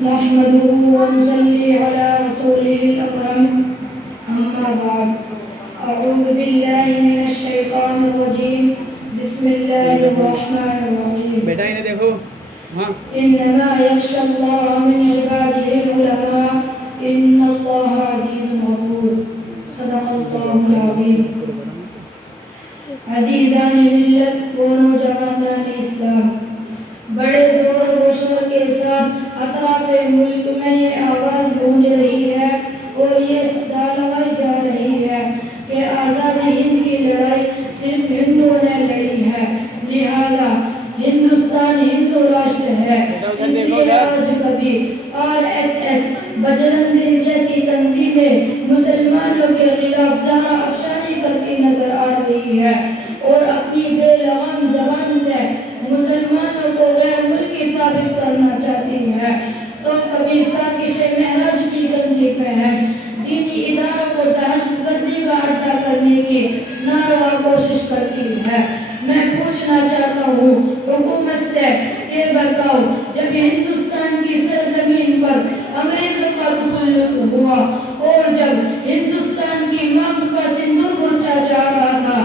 نحمده ونصلي على رسوله الأكرم أما بعد أعوذ بالله من الشيطان الرجيم بسم الله الرحمن الرحيم بیٹا انہیں دیکھو ہاں إنما يخشى الله من عباده العلماء إن الله عزيز غفور صدق الله العظيم عزیزان ملت و نوجوانان اسلام، بڑے زور و شور کے ساتھ اطراف ملک میں یہ آواز گونج رہی ہے اور یہ صدا لگائی جا رہی ہے کہ آزاد ہند کی لڑائی صرف ہندوؤں نے لڑی ہے، لہذا ہندوستان ہندو راشٹر ہے۔ اس لیے آج کبھی RSS بجرنگ دل جیسی تنظیمیں مسلمانوں کے خلاف زہرا افشانی کرتی نظر آ رہی ہے اور اپنی بے لغام زبان سے مسلمانوں کو غیر ملکی ثابت کرنا چاہتی ہے، تو کبھی سازش معراج کی گندی فہم دینی اداروں کو دہشت گردی کا اڈا کرنے کی ناروا کوشش کرتی ہے۔ میں پوچھنا چاہتا ہوں حکومت سے کہ بتاؤ، جب ہندوستان کی سرزمین پر انگریزوں کا تسلط ہوا اور جب ہندوستان کی مانگ کا سندور مرچا جا رہا تھا،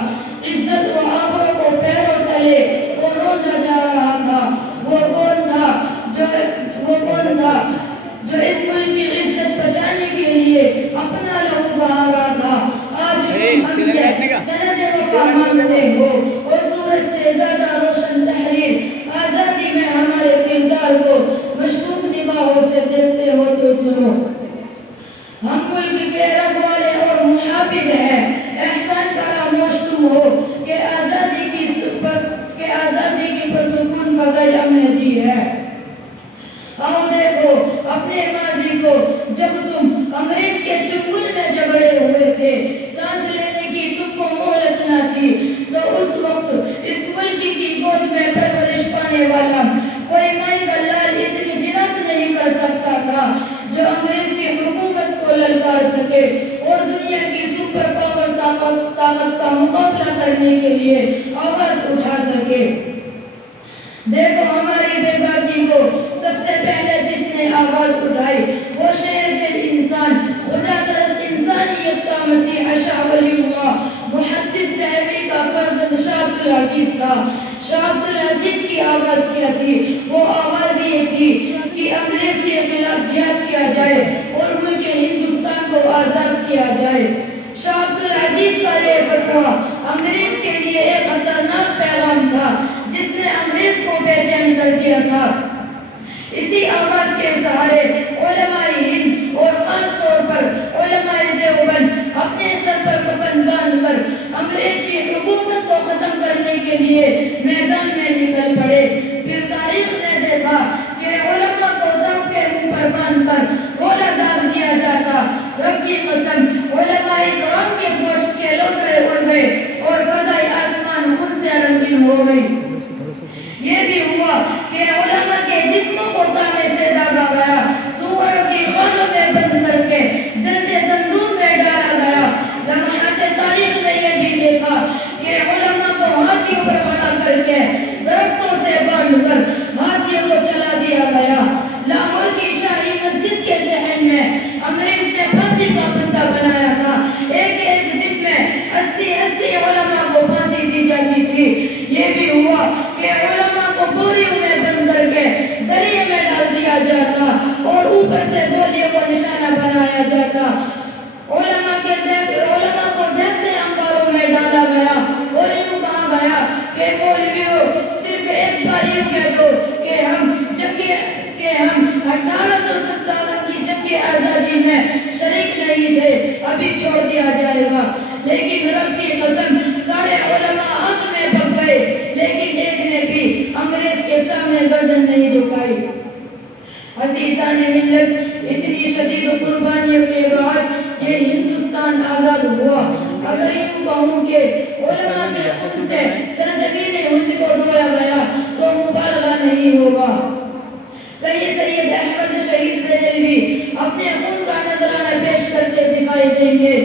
عزت و آبرو کو پیروں تلے اور روندا جا رہا تھا، وہ کون تھا جو اس ملک کی عزت بچانے کے لیے اپنا لہو بہا رہا تھا؟ آج تم ہم سے سند وفا مانگتے ہو اور سورج سے زیادہ روشن تحریر آزادی میں ہمارے کردار کو مشکوک نگاہوں سے دیکھتے ہو تو سنو۔ ہم ملک کے رکھوالے اور محافظ ہیں، احسان فراموش تم ہو کہ آزادی کی پرسکون فضائی ہم نے دی ہے۔ آؤ دیکھو اپنے ماضی کو، جب تم انگریز کے چنگل میں جبڑے ہوئے تھے، سانس لینے کی تم کو مہلت نہ تھی، تو اس وقت اس ملک کی گود میں پرورش پانے والا کوئی مائی کا لال اتنی جرات نہیں کر سکتا تھا جو انگریز کی حکومت کو للکار سکے اور دنیا کی سپر پاور طاقت کا مقابلہ کرنے کے لیے آواز اٹھا سکے۔ دیکھو ہماری بے باکی کو سب سے پہلے جس نے آواز اٹھائی وہ شیر دل انسان، خدا ترس انسانیت کا مسیح شاہ ولی اللہ محدث دہلوی کا فرزند شاہ عبدالعزیز تھا۔ شاہ عبدالعزیز کی آواز کیا تھی؟ وہ آواز یہ تھی کہ انگریز کے خلاف جہاد کیا جائے اور ملک ہندوستان کو آزاد کیا جائے۔ شاہ عبدالعزیز کا یہ فتویٰ انگریز کے لیے ایک خطرناک پیغام تھا جس نے انگریز کو بے چین کر دیا تھا۔ اسی آواز کے سہارے علماء ہند اور خاص طور پر علماء دیوبند اپنے سر پر کفن باندھ کر انگریز کی حکومت کو ختم کرنے کے لیے میدان میں نکل پڑے۔ پھر تاریخ نے دیکھا کہ علماء کو دم کے منہ پر باندھ کر گولا داغ دیا جاتا۔ رب کی قسم، علماء کرام کے گوشت کے لوتھڑے اڑ گئے اور فضائی آسمان خون سے رنگین ہو گئی۔ یہ بھی ہوا کہ علماء کے جسموں کو تانبے سے داغا گیا، سوروں کی خانوں میں بند کر کے جلدے تندور میں ڈالا گیا۔ لمحات تاریخ نے یہ بھی دیکھا کہ علماء کو ہاتھیوں پر کھڑا کر کے درختوں سے باندھ کر ہاتھیوں کو چلا دیا گیا۔ لاہور کی شاہی مسجد کے صحن میں انگریز نے پھانسی کا بندہ بنایا تھا۔ ایک دن میں 80 علماء کو پھانسی دی جاتی تھی۔ یہ بھی ہوا کہ علماء کو بوریوں میں بند کر کے دریا میں ڈال دیا جاتا اور اوپر سے گولیوں کو نشانہ بنایا جاتا۔ علماء کو دیکھتے انگاروں میں ڈالا گیا اور یوں کہا گیا کہ مولویوں صرف ایک بار یوں کہہ دو کہ ہم 1857 کی جنگ آزادی میں شریک نہیں تھے، ابھی چھوڑ دیا جائے گا۔ لیکن رب کی قسم سارے علماء آگ میں پک گئے، لیکن ایک نے بھی انگریز کے سامنے گردن نہیں جھکائی۔ عزیزان ملت، اتنی شدید قربانیوں کے بعد یہ ہندوستان آزاد ہوا۔ اگر یوں کہوں کہ علماء کے خون سے سرزمین ہند کو دھویا گیا تو مبالغہ نہیں ہوگا۔ کئی سید احمد شہید بریلوی اپنے خون کا نذرانہ پیش کرتے دکھائی دیں گے،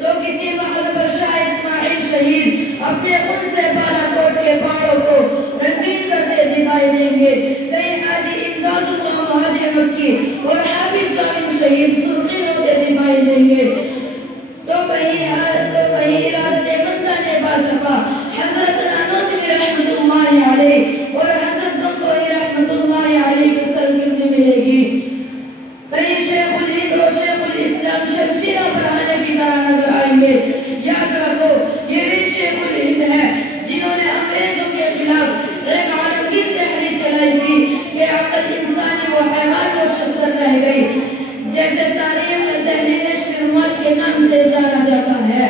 تو کسی محل پر شاہ اسماعیل شہید اپنے خون سے بالا کوٹ کے پہاڑوں کو رنگین کرتے دکھائی دیں گے۔ کئی حاجی امداد اللہ مہاجر مکی اور حافظ ظالم شہید سرخی روتے دکھائی دیں گے. تو کہیں ارادت بندہ نے باسفا حضرت نانوتوی رحمت اللہ علیہ اور حضرت گنگوہی رحمت اللہ علیہ کی سرگرد ملے گی. کہیں شیخ الہند اور شیخ الاسلام شمشیرہ پڑھانے کی طرح نظر آئیں گے. یاد رکھو یہ بھی شیخ الہند ہے جنہوں نے انگریزوں کے خلاف ایک عالمگیر تحریک چلائی تھی کہ عقل انسانی و حیوان و شستر رہ گئی. جیسے تاریخ میں دہنیش فرمال کے نام سے جانا جاتا ہے.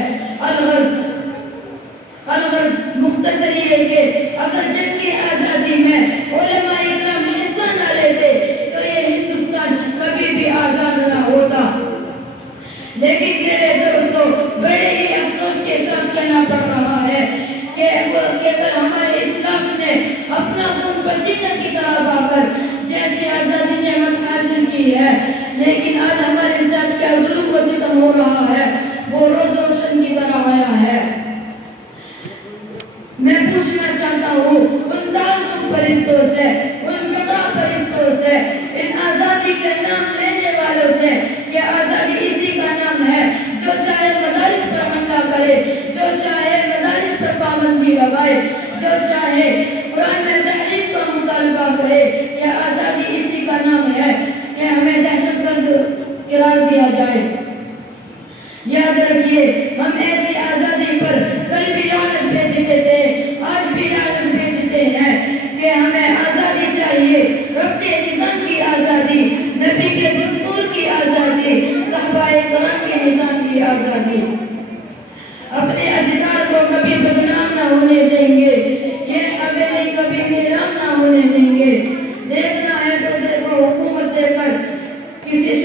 الغرض مختصر یہ کہ اگر جنگ کی آزادی میں علماء اکرام حصہ نہ لیتے تو یہ ہندوستان کبھی بھی آزاد نہ ہوتا. لیکن میرے دوستو بڑے ہی افسوس کے ساتھ کہنا پڑ رہا ہے کہ اگر ہمارے اسلام نے اپنا خون پسینہ کی طرح بہا کر جیسی آزادی نعمت حاصل کی ہے لیکن آج ہمارے ساتھ کیا ظلم و ستم ہو رہا ہے وہ روز روشن کی طرح آیا ہے. میں پوچھنا چاہتا ہوں ان تعصب پرستوں سے, ان فقہ پرستوں سے, ان آزادی کے نام لینے والوں سے کہ آزادی اسی کا نام ہے جو چاہے مدارس پر حملہ کرے, جو چاہے مدارس پر پابندی لگائے, جو چاہے قرآن میں تحریف کا مطالبہ کرے کہ آزادی اسی کا نام ہے کہ ہمیں دہشت گرد قرار دیا جائے. یاد رکھیے ہم ایسی آزادی پر کل بھی لعنت بھیجتے تھے, آج بھی لعنت بھیجتے ہیں کہ ہمیں آزادی چاہیے. رب کے نظام کی آزادی, نبی کے دستور کی آزادی, صحابہ کرام کے نظام کی آزادی. اپنے اجداد کو کبھی بدنام نہ ہونے دیں گے, یہ حویلی کبھی نیلام نہ ہونے دیں گے. دیکھنا ہے تو دیکھو حکومت دے کر کسی